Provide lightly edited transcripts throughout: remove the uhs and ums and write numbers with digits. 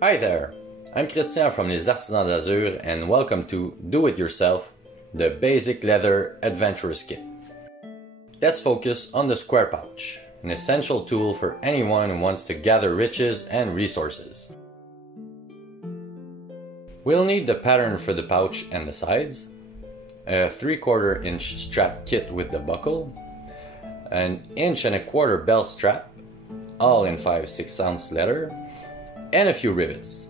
Hi there, I'm Christian from les Artisans d'Azur and welcome to Do It Yourself, the basic leather adventurous kit. Let's focus on the square pouch, an essential tool for anyone who wants to gather riches and resources. We'll need the pattern for the pouch and the sides, a 3/4 inch strap kit with the buckle, an 1.25 inch belt strap, all in 5/6 ounce leather, and a few rivets.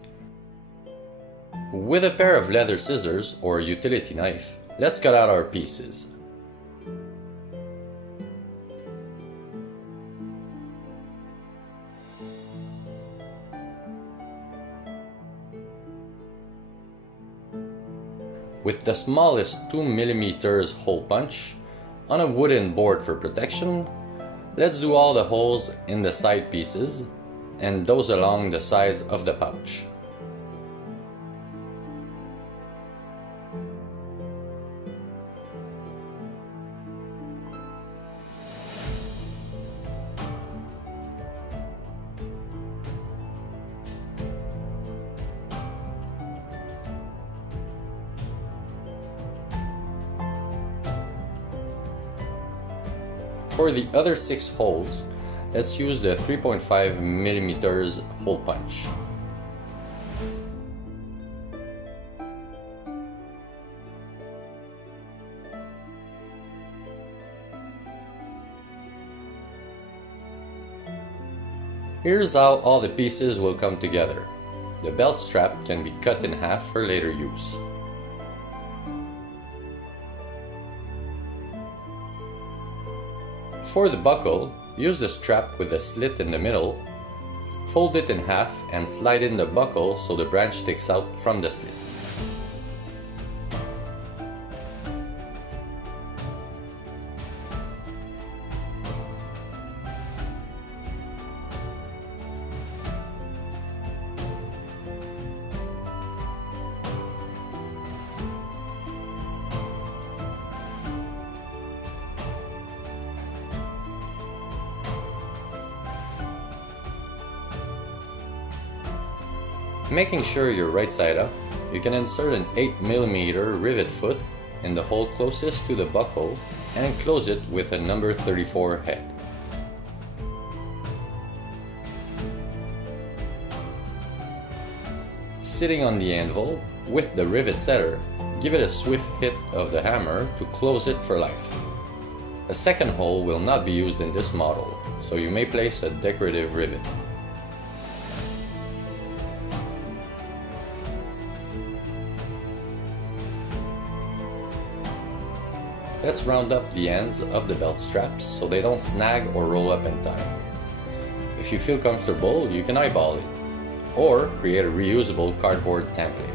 With a pair of leather scissors or utility knife, let's cut out our pieces. With the smallest 2 mm hole punch, on a wooden board for protection, let's do all the holes in the side pieces and those along the sides of the pouch. For the other 6 holes, let's use the 3.5 mm hole punch. Here's how all the pieces will come together. The belt strap can be cut in half for later use. For the buckle, use the strap with a slit in the middle, fold it in half and slide in the buckle so the branch sticks out from the slit. Making sure you're right side up, you can insert an 8 mm rivet foot in the hole closest to the buckle and close it with a number 34 head. Sitting on the anvil, with the rivet setter, give it a swift hit of the hammer to close it for life. A second hole will not be used in this model, so you may place a decorative rivet. Let's round up the ends of the belt straps so they don't snag or roll up in time. If you feel comfortable, you can eyeball it, or create a reusable cardboard template.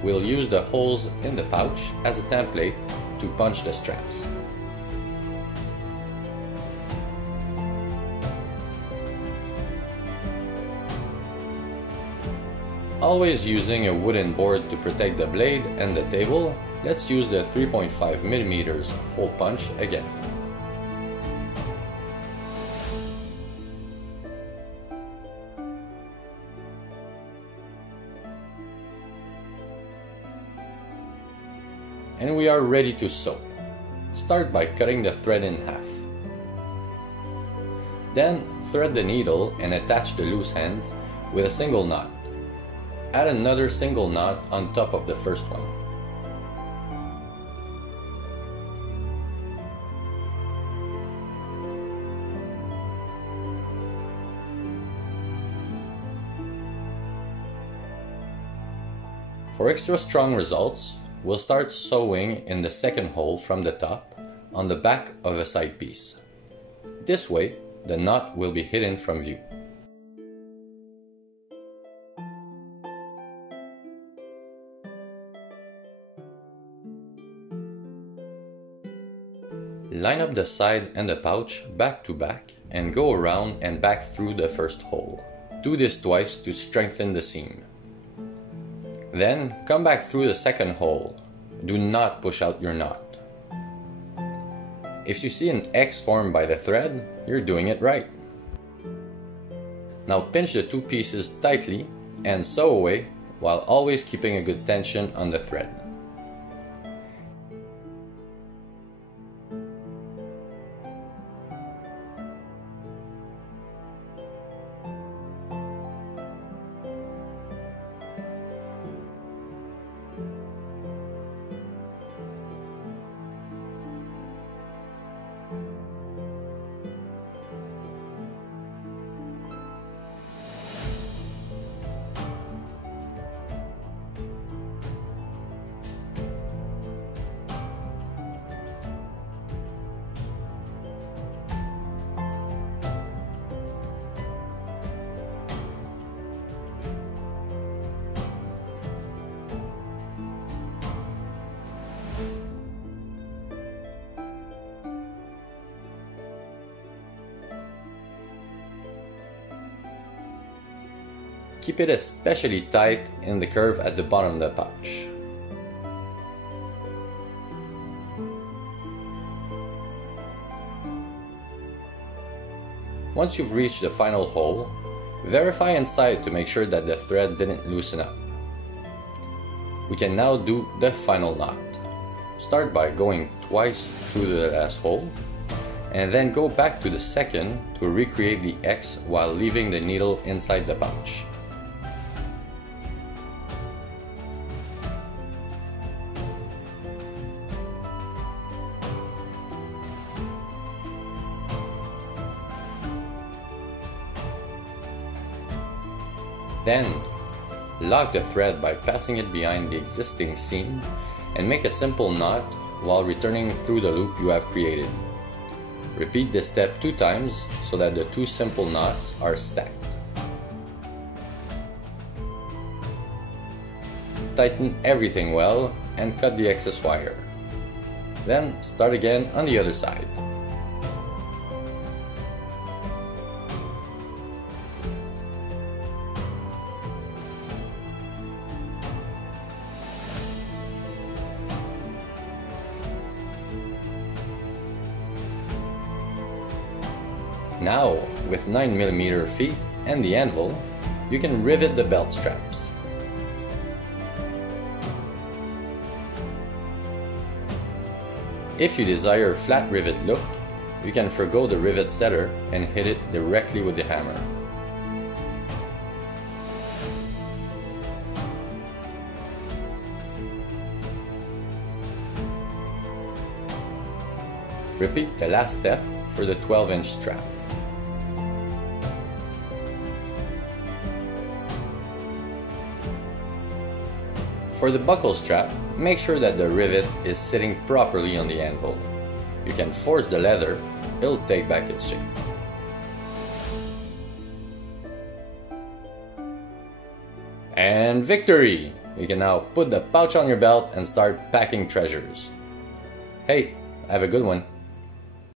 We'll use the holes in the pouch as a template to punch the straps. Always using a wooden board to protect the blade and the table, let's use the 3.5 mm hole punch again. And we are ready to sew. Start by cutting the thread in half. Then thread the needle and attach the loose ends with a single knot. Add another single knot on top of the first one. For extra strong results, we'll start sewing in the second hole from the top on the back of a side piece. This way, the knot will be hidden from view. Line up the side and the pouch back to back and go around and back through the first hole. Do this twice to strengthen the seam. Then come back through the second hole. Do not push out your knot. If you see an X formed by the thread, you're doing it right. Now pinch the two pieces tightly and sew away while always keeping a good tension on the thread. Keep it especially tight in the curve at the bottom of the pouch. Once you've reached the final hole, verify inside to make sure that the thread didn't loosen up. We can now do the final knot. Start by going twice through the last hole, and then go back to the second to recreate the X while leaving the needle inside the pouch. Then, lock the thread by passing it behind the existing seam and make a simple knot while returning through the loop you have created. Repeat this step 2 times so that the 2 simple knots are stacked. Tighten everything well and cut the excess wire. Then start again on the other side. Now, with 9mm feet and the anvil, you can rivet the belt straps. If you desire a flat rivet look, you can forgo the rivet setter and hit it directly with the hammer. Repeat the last step for the 12-inch strap. For the buckle strap, make sure that the rivet is sitting properly on the anvil. You can force the leather, it'll take back its shape. And victory! You can now put the pouch on your belt and start packing treasures. Hey, have a good one.